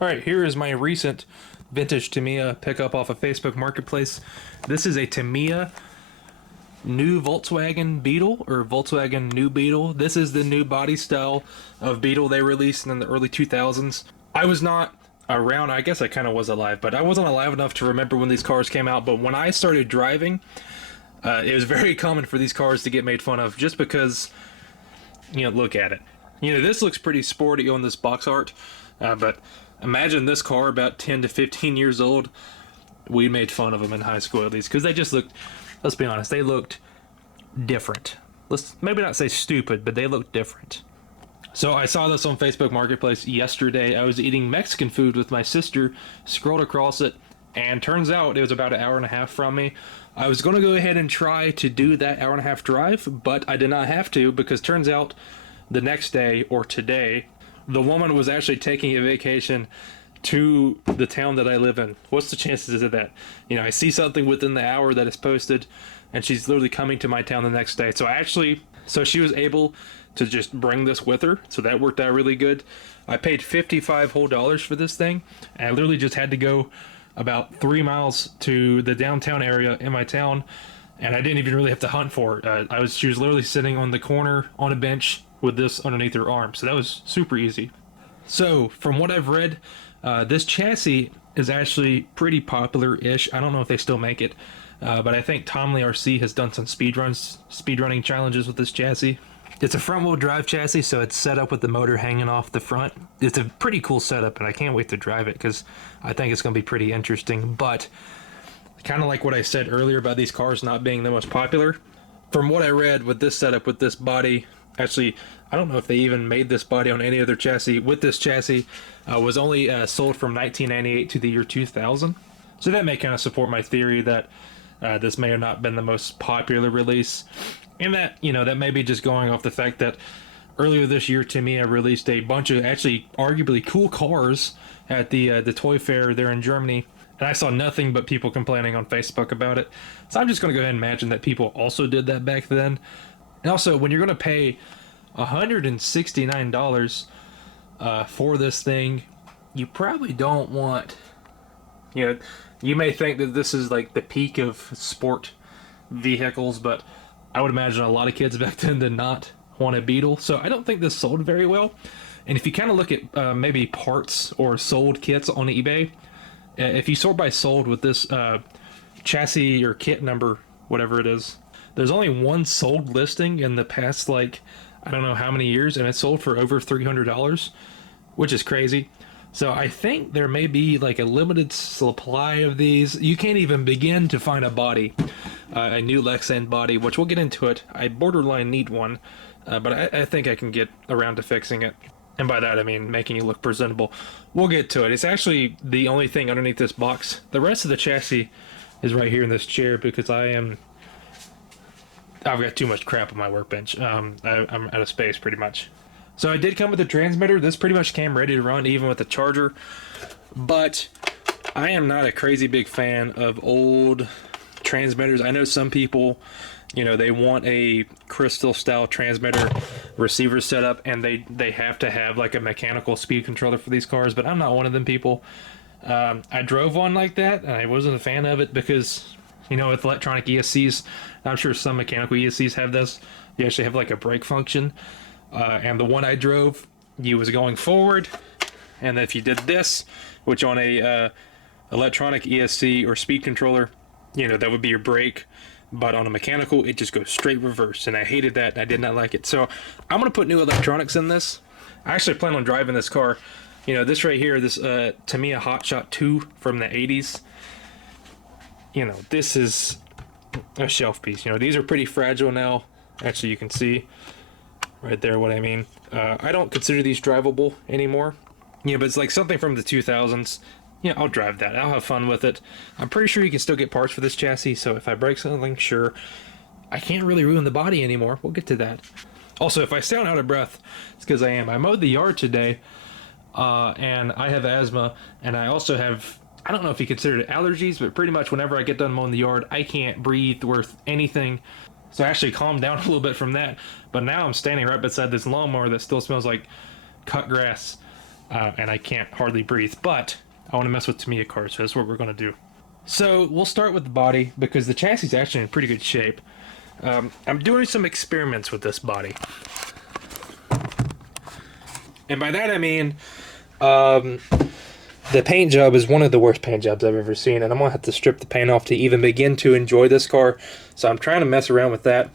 Alright, here is my recent vintage Tamiya pickup off of Facebook Marketplace. This is a Tamiya new Volkswagen Beetle, or Volkswagen new Beetle. This is the new body style of Beetle they released in the early 2000s. I was not around, I guess I kind of was alive, but I wasn't alive enough to remember when these cars came out. But when I started driving, it was very common for these cars to get made fun of just because, look at it. This looks pretty sporty on this box art, but imagine this car about 10 to 15 years old. We made fun of them in high school at least because they just looked, let's be honest, they looked different. Let's maybe not say stupid, but they looked different. So I saw this on Facebook Marketplace yesterday. I was eating Mexican food with my sister, scrolled across it, and turns out it was about an hour and a half from me. I was going to go ahead and try to do that hour and a half drive, but I did not have to because turns out the next day, or today, the woman was actually taking a vacation to the town that I live in. What's the chances of that? I see something within the hour that is posted, and she's literally coming to my town the next day. So she was able to just bring this with her, so that worked out really good. I paid $55 whole for this thing, and I literally just had to go about 3 miles to the downtown area in my town, and I didn't even really have to hunt for it. She was literally sitting on the corner on a bench with this underneath her arm, so that was super easy. So from what I've read, this chassis is actually pretty popular-ish. I don't know if they still make it, but I think Tamiya RC has done some speedrunning challenges with this chassis. It's a front-wheel drive chassis, so it's set up with the motor hanging off the front. It's a pretty cool setup, and I can't wait to drive it because I think it's going to be pretty interesting. But kind of like what I said earlier about these cars not being the most popular, from what I read with this setup, with this body, actually, I don't know if they even made this body on any other chassis. With this chassis, was only sold from 1998 to the year 2000. So that may kind of support my theory that this may have not been the most popular release. And that, that may be just going off the fact that earlier this year, Tamiya released a bunch of actually arguably cool cars at the toy fair there in Germany. And I saw nothing but people complaining on Facebook about it. So I'm just going to go ahead and imagine that people also did that back then. And also, when you're going to pay $169 for this thing, you probably don't want, you may think that this is like the peak of sport vehicles, but I would imagine a lot of kids back then did not want a Beetle. So I don't think this sold very well. And if you kind of look at maybe parts or sold kits on eBay, if you sort by sold with this chassis or kit number, whatever it is, there's only one sold listing in the past, I don't know how many years, and it sold for over $300, which is crazy. So I think there may be a limited supply of these. You can't even begin to find a body, a new Lex End body, which we'll get into it. I borderline need one, but I think I can get around to fixing it. And by that I mean making it look presentable. We'll get to it. It's actually the only thing underneath this box. The rest of the chassis is right here in this chair because I've got too much crap on my workbench. I'm out of space pretty much. So I did come with a transmitter. This pretty much came ready to run even with the charger. But I am not a crazy big fan of old transmitters. I know some people, they want a crystal style transmitter receiver setup and they have to have a mechanical speed controller for these cars, but I'm not one of them people. I drove one like that and I wasn't a fan of it because with electronic ESCs, I'm sure some mechanical ESCs have this. You actually have a brake function. And the one I drove, you was going forward, and if you did this, which on a electronic ESC or speed controller, that would be your brake. But on a mechanical, it just goes straight reverse, and I hated that, and I did not like it. So I'm going to put new electronics in this. I actually plan on driving this car. This right here, this Tamiya Hotshot 2 from the 80s. This is a shelf piece. These are pretty fragile now. Actually, you can see right there what I mean. I don't consider these drivable anymore. But it's something from the 2000s. I'll drive that. I'll have fun with it. I'm pretty sure you can still get parts for this chassis, so if I break something, sure. I can't really ruin the body anymore. We'll get to that. Also, if I sound out of breath, it's because I am. I mowed the yard today, and I have asthma, and I also have, I don't know if you consider it allergies, but pretty much whenever I get done mowing the yard, I can't breathe worth anything. So I actually calmed down a little bit from that. But now I'm standing right beside this lawnmower that still smells like cut grass. and I can't hardly breathe, but I want to mess with Tamiya cars, so that's what we're going to do. So we'll start with the body, because the chassis is actually in pretty good shape. I'm doing some experiments with this body. And by that I mean, the paint job is one of the worst paint jobs I've ever seen, and I'm going to have to strip the paint off to even begin to enjoy this car. So I'm trying to mess around with that.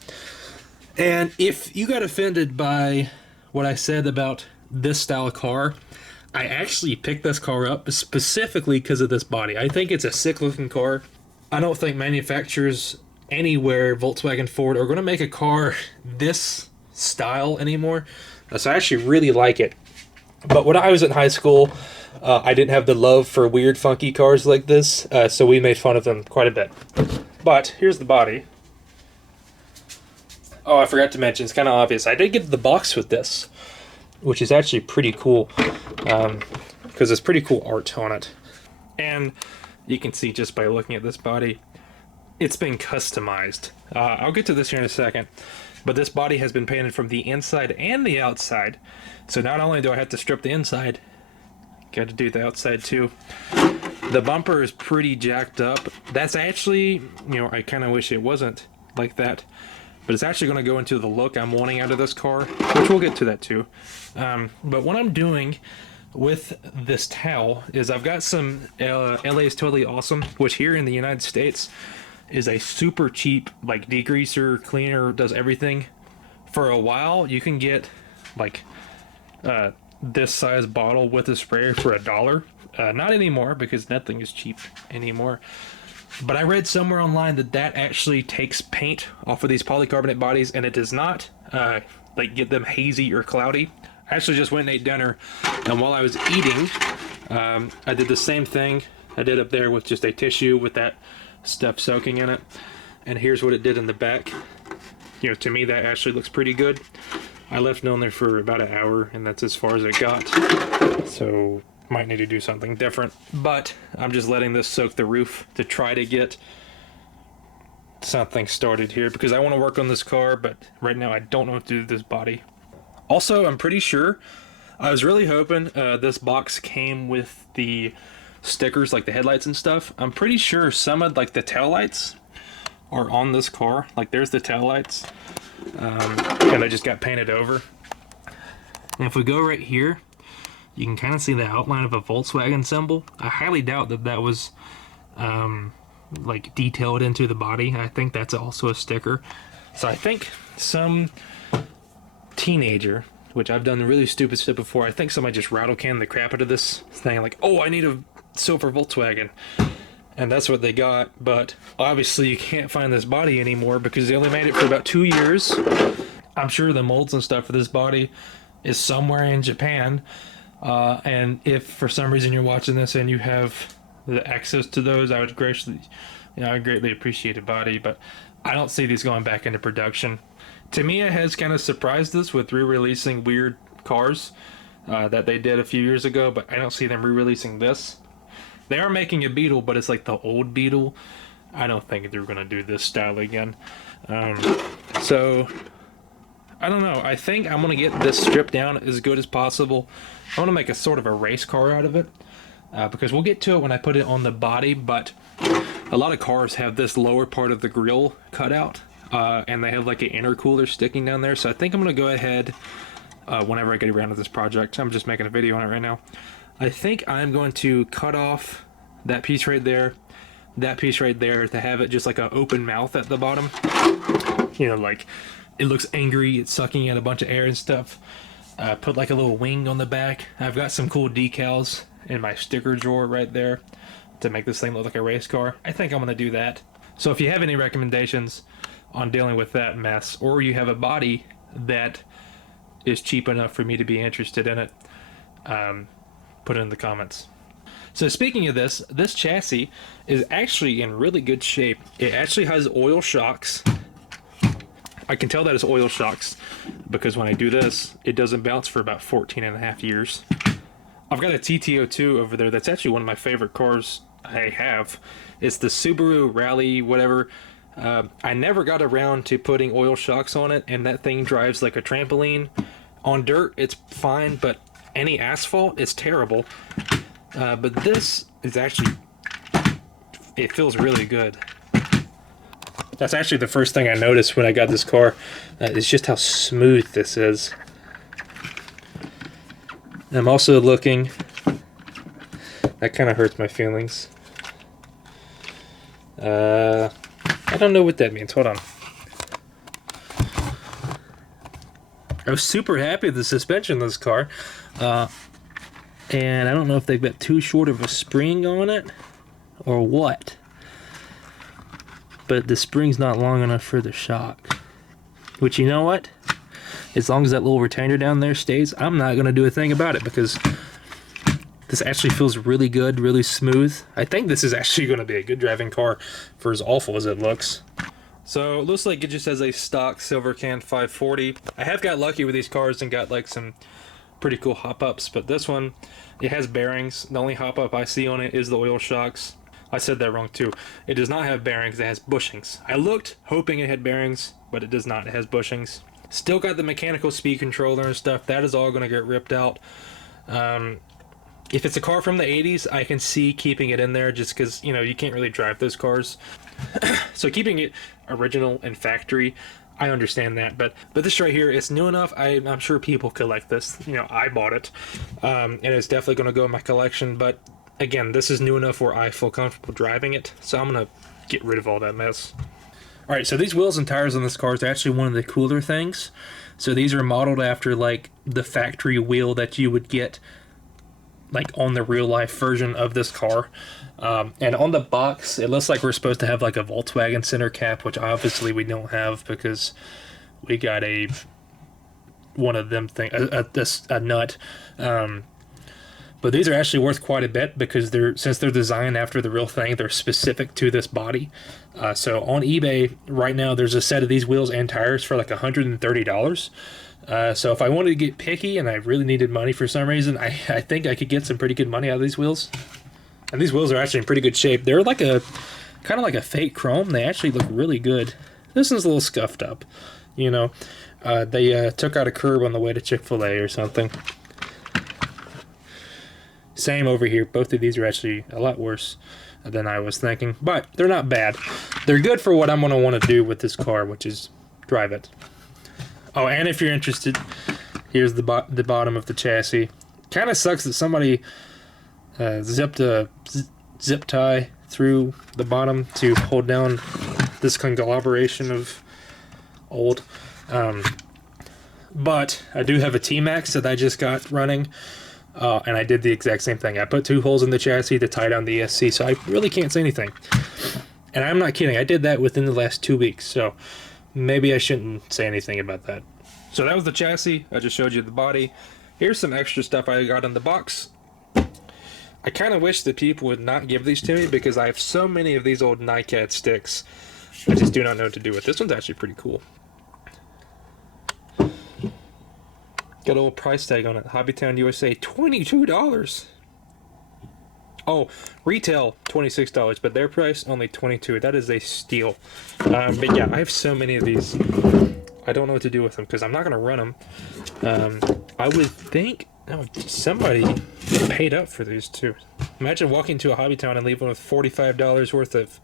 And if you got offended by what I said about this style of car, I actually picked this car up specifically because of this body. I think it's a sick looking car. I don't think manufacturers anywhere, Volkswagen, Ford, are going to make a car this style anymore. So I actually really like it. But when I was in high school, I didn't have the love for weird, funky cars like this, so we made fun of them quite a bit. But here's the body. Oh, I forgot to mention, it's kind of obvious. I did get the box with this, which is actually pretty cool, because there's pretty cool art on it. And you can see just by looking at this body, it's been customized. I'll get to this here in a second. But this body has been painted from the inside and the outside. So not only do I have to strip the inside, got to do the outside too. The bumper is pretty jacked up. That's actually, I kind of wish it wasn't like that. But it's actually going to go into the look I'm wanting out of this car, which we'll get to that too. But what I'm doing with this towel is I've got some LA is Totally Awesome, which here in the United States is a super cheap, like, degreaser, cleaner, does everything. For a while, you can get like this size bottle with a sprayer for $1. Not anymore, because nothing is cheap anymore. But I read somewhere online that actually takes paint off of these polycarbonate bodies, and it does not like get them hazy or cloudy. I actually just went and ate dinner, and while I was eating, I did the same thing I did up there with just a tissue with that stuff soaking in it. And here's what it did in the back. To me, that actually looks pretty good. I left it on there for about an hour, and that's as far as it got. So might need to do something different. But I'm just letting this soak the roof to try to get something started here, because I want to work on this car, but right now I don't know what to do with this body. Also, I'm pretty sure, I was really hoping this box came with the stickers, like the headlights and stuff. I'm pretty sure some of like the tail lights are on this car. Like there's the tail lights, and they just got painted over. And if we go right here, you can kind of see the outline of a Volkswagen symbol. I highly doubt that was like detailed into the body. I think that's also a sticker. So I think some teenager, which I've done really stupid stuff before, I think somebody just rattle canned the crap out of this thing, like, oh, I need a silver Volkswagen, and that's what they got. But obviously you can't find this body anymore because they only made it for about 2 years. I'm sure the molds and stuff for this body is somewhere in Japan, and if for some reason you're watching this and you have the access to those, I would greatly appreciate a body. But I don't see these going back into production. Tamiya has kind of surprised us with re-releasing weird cars that they did a few years ago, but I don't see them re-releasing this. They are making a Beetle, but it's like the old Beetle. I don't think they're going to do this style again. So, I don't know. I think I'm going to get this stripped down as good as possible. I want to make a sort of a race car out of it, because we'll get to it when I put it on the body, but a lot of cars have this lower part of the grille cut out, and they have like an intercooler sticking down there. So I think I'm going to go ahead, whenever I get around to this project, I'm just making a video on it right now, I think I'm going to cut off that piece right there, that piece right there, to have it just like an open mouth at the bottom. Like it looks angry, it's sucking out a bunch of air and stuff. Put like a little wing on the back. I've got some cool decals in my sticker drawer right there to make this thing look like a race car. I think I'm going to do that. So if you have any recommendations on dealing with that mess, or you have a body that is cheap enough for me to be interested in it, put it in the comments. So speaking of this chassis is actually in really good shape. It actually has oil shocks. I can tell that it's oil shocks because when I do this, it doesn't bounce for about 14 and a half years. I've got a TT02 over there that's actually one of my favorite cars I have. It's the Subaru Rally whatever. I never got around to putting oil shocks on it, and that thing drives like a trampoline. On dirt, it's fine, but any asphalt, it's terrible. But this is actually, it feels really good. That's actually the first thing I noticed when I got this car, is just how smooth this is. I'm also looking, that kind of hurts my feelings. I don't know what that means, hold on. I was super happy with the suspension of this car. And I don't know if they've got too short of a spring on it or what. But the spring's not long enough for the shock. Which, you know what? As long as that little retainer down there stays, I'm not going to do a thing about it because this actually feels really good, really smooth. I think this is actually going to be a good driving car for as awful as it looks. So it looks like it just has a stock Silvercan 540. I have got lucky with these cars and got like some pretty cool hop-ups, but this one, it has bearings. The only hop-up I see on it is the oil shocks. I said that wrong too. It does not have bearings, it has bushings. I looked hoping it had bearings, but it does not. It has bushings. Still got the mechanical speed controller and stuff. That is all going to get ripped out. If it's a car from the 80s, I can see keeping it in there just because, you know, you can't really drive those cars. So keeping it original and factory, I understand that. But this right here, it's new enough. I'm sure people could like this. You know, I bought it. And it's definitely going to go in my collection. But again, this is new enough where I feel comfortable driving it. So I'm going to get rid of all that mess. All right, so these wheels and tires on this car is actually one of the cooler things. So these are modeled after like the factory wheel that you would get like on the real life version of this car. And on the box, it looks like we're supposed to have like a Volkswagen center cap, which obviously we don't have because we got one of them thing, a nut. But these are actually worth quite a bit because since they're designed after the real thing, they're specific to this body. So on eBay right now, there's a set of these wheels and tires for like $130. So if I wanted to get picky and I really needed money for some reason, I think I could get some pretty good money out of these wheels. And these wheels are actually in pretty good shape. They're like kind of like a fake chrome. They actually look really good. This one's a little scuffed up, you know. They took out a curb on the way to Chick-fil-A or something. Same over here. Both of these are actually a lot worse than I was thinking, but they're not bad. They're good for what I'm going to want to do with this car, which is drive it. Oh, and if you're interested, here's the bottom of the chassis. Kind of sucks that somebody zipped a zip tie through the bottom to hold down this conglomeration of old. But I do have a T-Max that I just got running. And I did the exact same thing. I put 2 holes in the chassis to tie down the ESC, so I really can't say anything. And I'm not kidding. I did that within the last 2 weeks, so maybe I shouldn't say anything about that. So that was the chassis. I just showed you the body. Here's some extra stuff I got in the box. I kind of wish that people would not give these to me because I have so many of these old NiCad sticks. I just do not know what to do with. This one's actually pretty cool. Got a little price tag on it. Hobbytown USA, $22. Oh, retail $26, but their price only $22. That is a steal. But yeah, I have so many of these. I don't know what to do with them because I'm not gonna run them. I would think somebody paid up for these too. Imagine walking to a Hobbytown and leaving with $45 worth of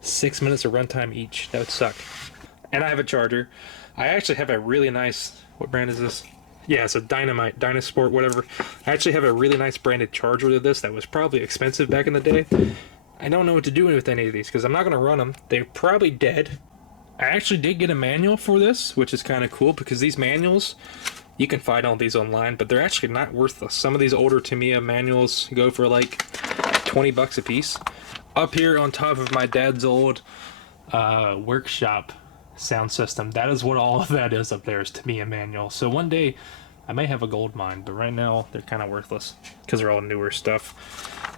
6 minutes of runtime each. That would suck. And I have a charger. I actually have a really nice. What brand is this? Yeah, it's a Dynamite, Dynasport, whatever. I actually have a really nice branded charger to this that was probably expensive back in the day. I don't know what to do with any of these because I'm not going to run them. They're probably dead. I actually did get a manual for this, which is kind of cool because these manuals, you can find all these online, but they're actually not worthless. Some of these older Tamiya manuals go for like 20 bucks a piece. Up here on top of my dad's old workshop sound system, that is what all of that is up there, is Tamiya manual. So one day I may have a gold mine, but right now they're kind of worthless because they're all newer stuff.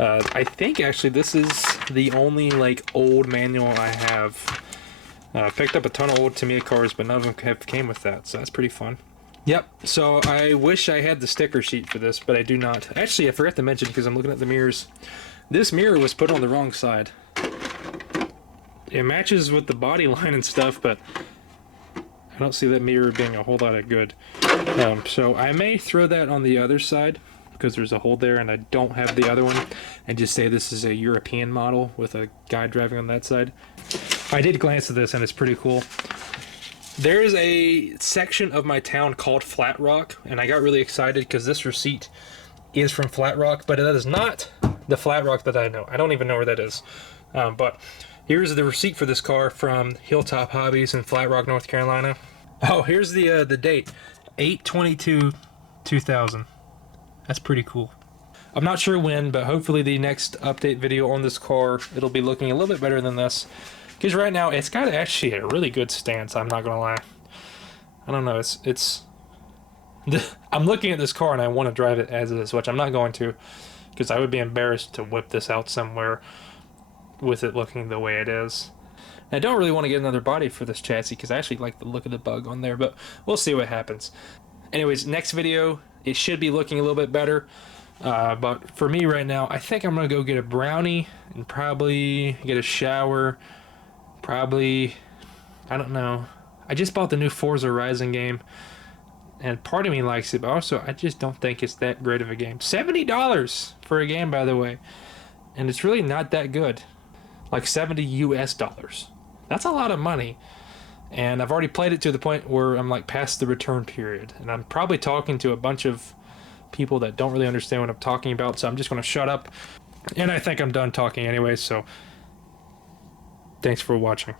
I think actually this is the only like old manual I have. Picked up a ton of old Tamiya cars, but none of them came with that, so that's pretty fun. Yep, so I wish I had the sticker sheet for this, but I do not. Actually, I forgot to mention because I'm looking at the mirrors. This mirror was put on the wrong side. It matches with the body line and stuff, but I don't see that mirror being a whole lot of good. So I may throw that on the other side because there's a hole there and I don't have the other one, and just say this is a European model with a guy driving on that side. I did glance at this and it's pretty cool. There is a section of my town called Flat Rock, and I got really excited because this receipt is from Flat Rock, but that is not the Flat Rock that I know. I don't even know where that is. But here's the receipt for this car from Hilltop Hobbies in Flat Rock, North Carolina. Oh, here's the date, 8/22/2000. That's pretty cool. I'm not sure when, but hopefully the next update video on this car, it'll be looking a little bit better than this. Because right now, it's got actually a really good stance, I'm not going to lie. I don't know, it's I'm looking at this car and I want to drive it as it is, which I'm not going to, because I would be embarrassed to whip this out somewhere with it looking the way it is. And I don't really want to get another body for this chassis, because I actually like the look of the bug on there, but we'll see what happens. Anyways, next video, it should be looking a little bit better. But for me right now, I think I'm going to go get a brownie and probably get a shower. Probably, I don't know. I just bought the new Forza Horizon game, and part of me likes it, but also I just don't think it's that great of a game. $70 for a game, by the way, and it's really not that good. Like $70 US. That's a lot of money, and I've already played it to the point where I'm like past the return period, and I'm probably talking to a bunch of people that don't really understand what I'm talking about, so I'm just going to shut up, and I think I'm done talking anyway, so thanks for watching.